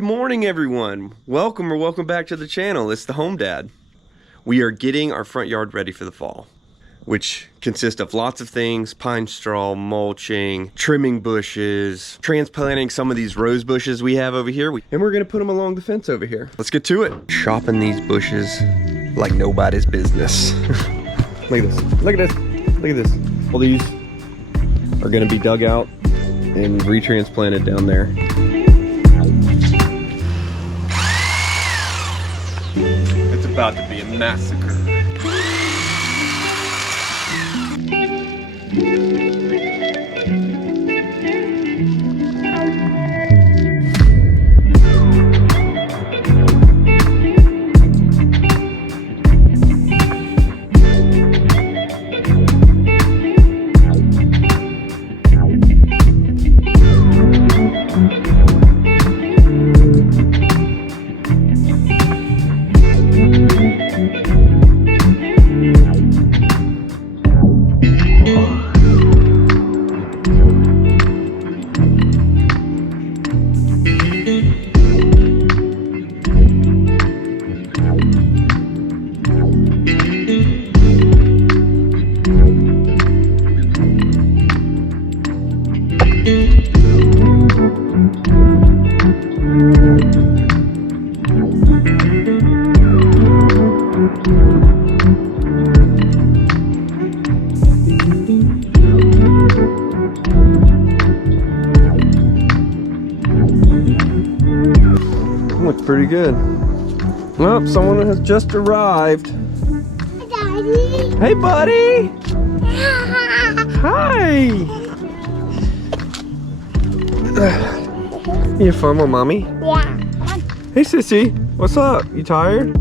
Good morning, everyone. Welcome back to the channel. It's the Home Dad. We are getting our front yard ready for the fall, which consists of lots of things: pine straw, mulching, trimming bushes, transplanting some of these rose bushes we have over here, and we're gonna put them along the fence over here. Let's get to it. Chopping these bushes like nobody's business. Look at this, look at this, look at this. All these are gonna be dug out and retransplanted down there. It's about to be a massacre. Looks pretty good. Well, someone has just arrived. Daddy. Hey, buddy. Hi. You have fun with mommy? Yeah. Hey, sissy. What's up? You tired?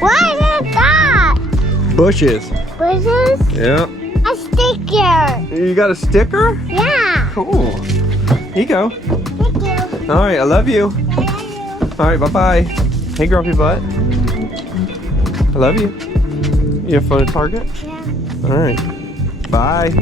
What is that? Bushes. Bushes? Yeah. A sticker. You got a sticker? Yeah. Cool. Here you go. Thank you. All right, I love you. All right, bye-bye. Hey, grumpy butt. I love you. You have fun at Target? Yeah. All right. Bye.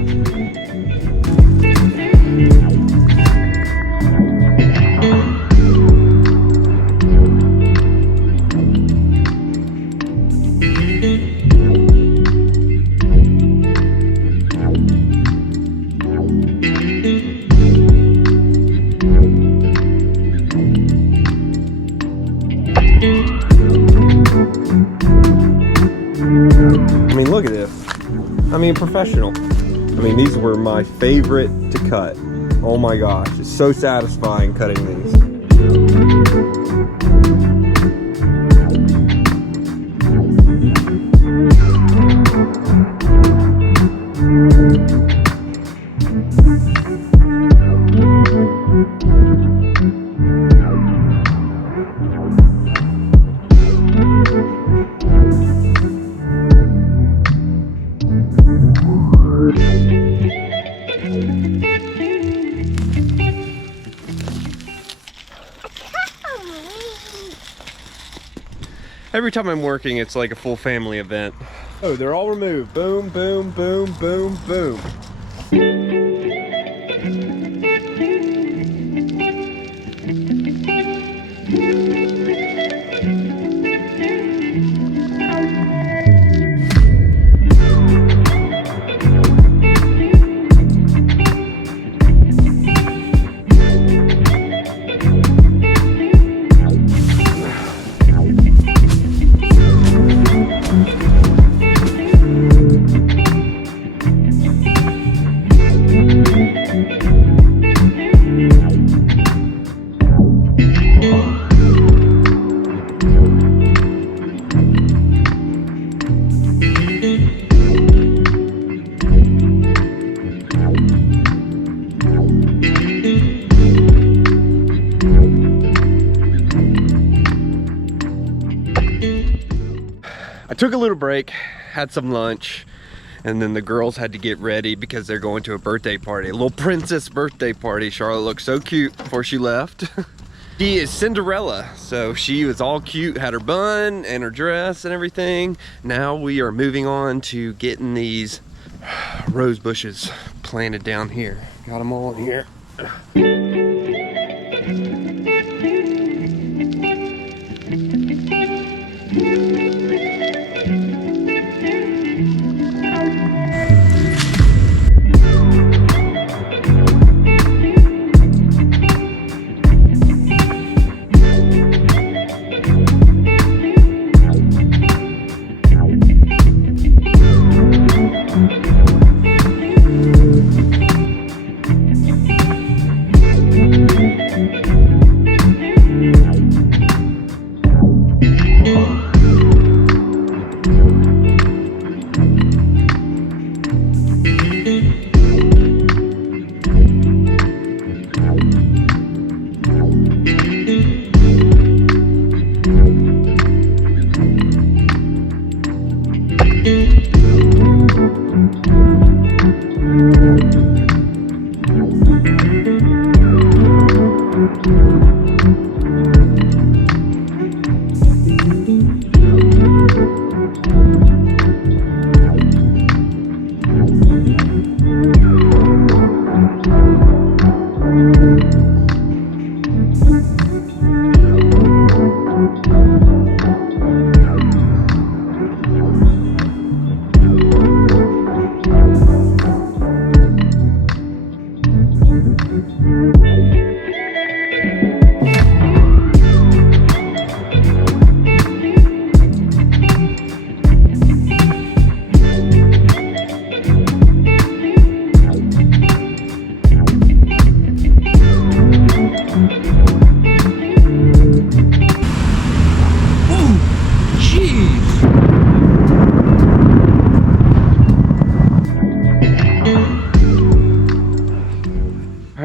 I mean, look at this. I mean, professional. I mean, these were my favorite to cut. Oh my gosh, it's so satisfying cutting these. Every time I'm working, it's like a full family event. Oh, they're all removed. Boom, boom, boom, boom, boom. I took a little break, had some lunch, and then the girls had to get ready because they're going to a birthday party, a little princess birthday party. Charlotte looked so cute before she left. She is Cinderella, so she was all cute, had her bun and her dress and everything. Now we are moving on to getting these rose bushes planted down here. Got them all in here.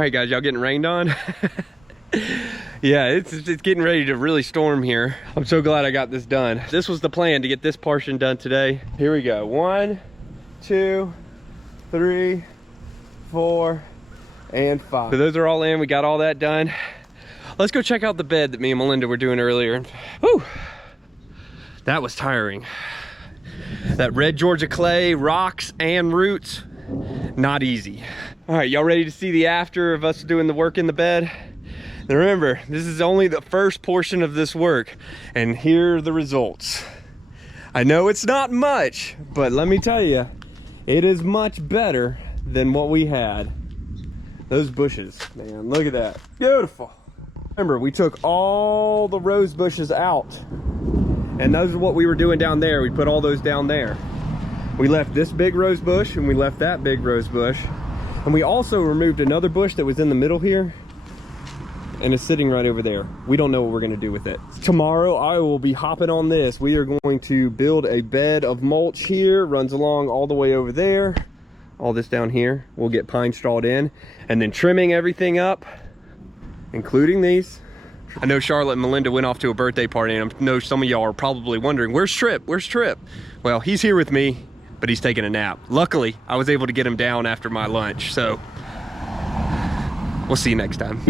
right, guys, y'all getting rained on? Yeah, it's getting ready to really storm here. I'm so glad I got this done. This was the plan, to get this portion done today. Here we go. 1, 2, 3, 4, and 5. So those are all in. We got all that done. Let's go check out the bed that me and Melinda were doing earlier. Whew, that was tiring. That red Georgia clay, rocks and roots, not easy. All right, y'all ready to see the after of us doing the work in the bed? Now remember, this is only the first portion of this work, and here are the results. I know it's not much, but let me tell you, it is much better than what we had. Those bushes, man, look at that, beautiful. Remember, we took all the rose bushes out, and those are what we were doing down there. We put all those down there. We left this big rose bush, and we left that big rose bush, and we also removed another bush that was in the middle here, and it's sitting right over there. We don't know what we're gonna do with it. Tomorrow I will be hopping on this. We are going to build a bed of mulch here, runs along all the way over there. All this down here, we'll get pine strawed in, and then trimming everything up, including these. I know Charlotte and Melinda went off to a birthday party, and I know some of y'all are probably wondering, where's Trip? Where's Trip? Well, he's here with me, but he's taking a nap. Luckily, I was able to get him down after my lunch, so we'll see you next time.